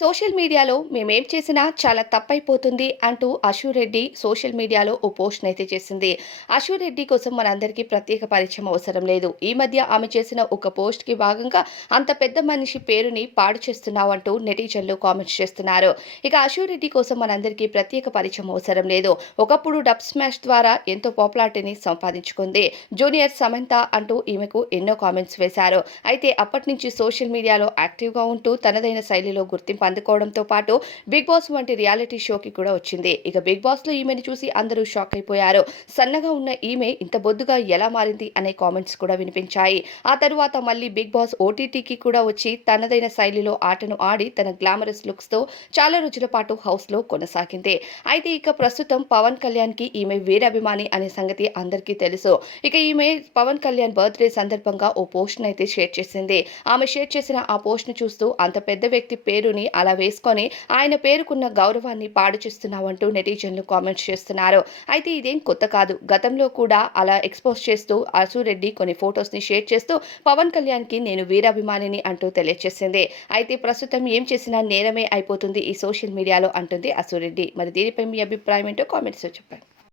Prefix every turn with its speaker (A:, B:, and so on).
A: Social మీడియాలో మేమేం చేసినా చాలా తప్పైపోతుంది అంటూ అశురెడ్డి సోషల్ మీడియాలో ఓ పోస్ట్ అయితే చేసింది. అశురెడ్డి కోసం మనందరికీ ప్రత్యేక పరిచయం అవసరం లేదు. ఈ మధ్య ఆమె చేసిన ఒక పోస్ట్కి భాగంగా అంత పెద్ద మనిషి పేరుని పాడు చేస్తున్నావు అంటూ నెటిజన్లు కామెంట్స్ చేస్తున్నారు. ఇక అశురెడ్డి కోసం మనందరికీ ప్రత్యేక పరిచయం అవసరం లేదు. ఒకప్పుడు డబ్ స్మాష్ ద్వారా ఎంతో పాపులారిటీని సంపాదించుకుంది. జూనియర్ సమంత అంటూ ఈమెకు ఎన్నో కామెంట్స్ వేశారు. అయితే అప్పటి నుంచి సోషల్ మీడియాలో యాక్టివ్గా ఉంటూ తనదైన శైలిలో గుర్తింపు అందుకోవడంతో పాటు బిగ్ బాస్ వంటి రియాలిటీ షోకి కూడా వచ్చింది. ఇక బిగ్ బాస్లో ఈమెను చూసి అందరూ షాక్ అయిపోయారు. సన్నగా ఉన్న ఈమె ఇంత బొద్దుగా ఎలా మారింది అనే కామెంట్స్ కూడా వినిపించాయి. ఆ తరువాత మళ్ళీ బిగ్ బాస్ ఓటీటీకి కూడా వచ్చి తనదైన శైలిలో ఆటను ఆడి తన గ్లామరస్ లుక్స్తో చాలా రోజుల పాటు హౌస్లో కొనసాగింది. అయితే ఇక ప్రస్తుతం పవన్ కళ్యాణ్కి ఈమె వీరాభిమాని అనే సంగతి అందరికీ తెలుసు. ఇక ఈమె పవన్ కళ్యాణ్ బర్త్డే సందర్భంగా ఓ పోస్ట్ అయితే షేర్ చేసింది. ఆమె షేర్ చేసిన ఆ పోస్ట్ను చూస్తూ అంత పెద్ద వ్యక్తి పేరుని అలా వేసుకొని ఆయన పేరుకున్న గౌరవాన్ని పాడు చేస్తున్నావంటూ నెటిజన్లు కామెంట్స్ చేస్తున్నారు. అయితే ఇదేం కొత్త కాదు. గతంలో కూడా అలా ఎక్స్పోజ్ చేస్తూ అసూరెడ్డి కొన్ని ఫొటోస్ని షేర్ చేస్తూ పవన్ కళ్యాణ్కి నేను వీరాభిమానిని అంటూ తెలియజేసింది అయితే ప్రస్తుతం ఏం చేసినా నేరమే అయిపోతుంది ఈ సోషల్ మీడియాలో అంటుంది అసూరెడ్డి. మరి దీనిపై మీ అభిప్రాయం ఏంటో కామెంట్స్ చెప్పండి.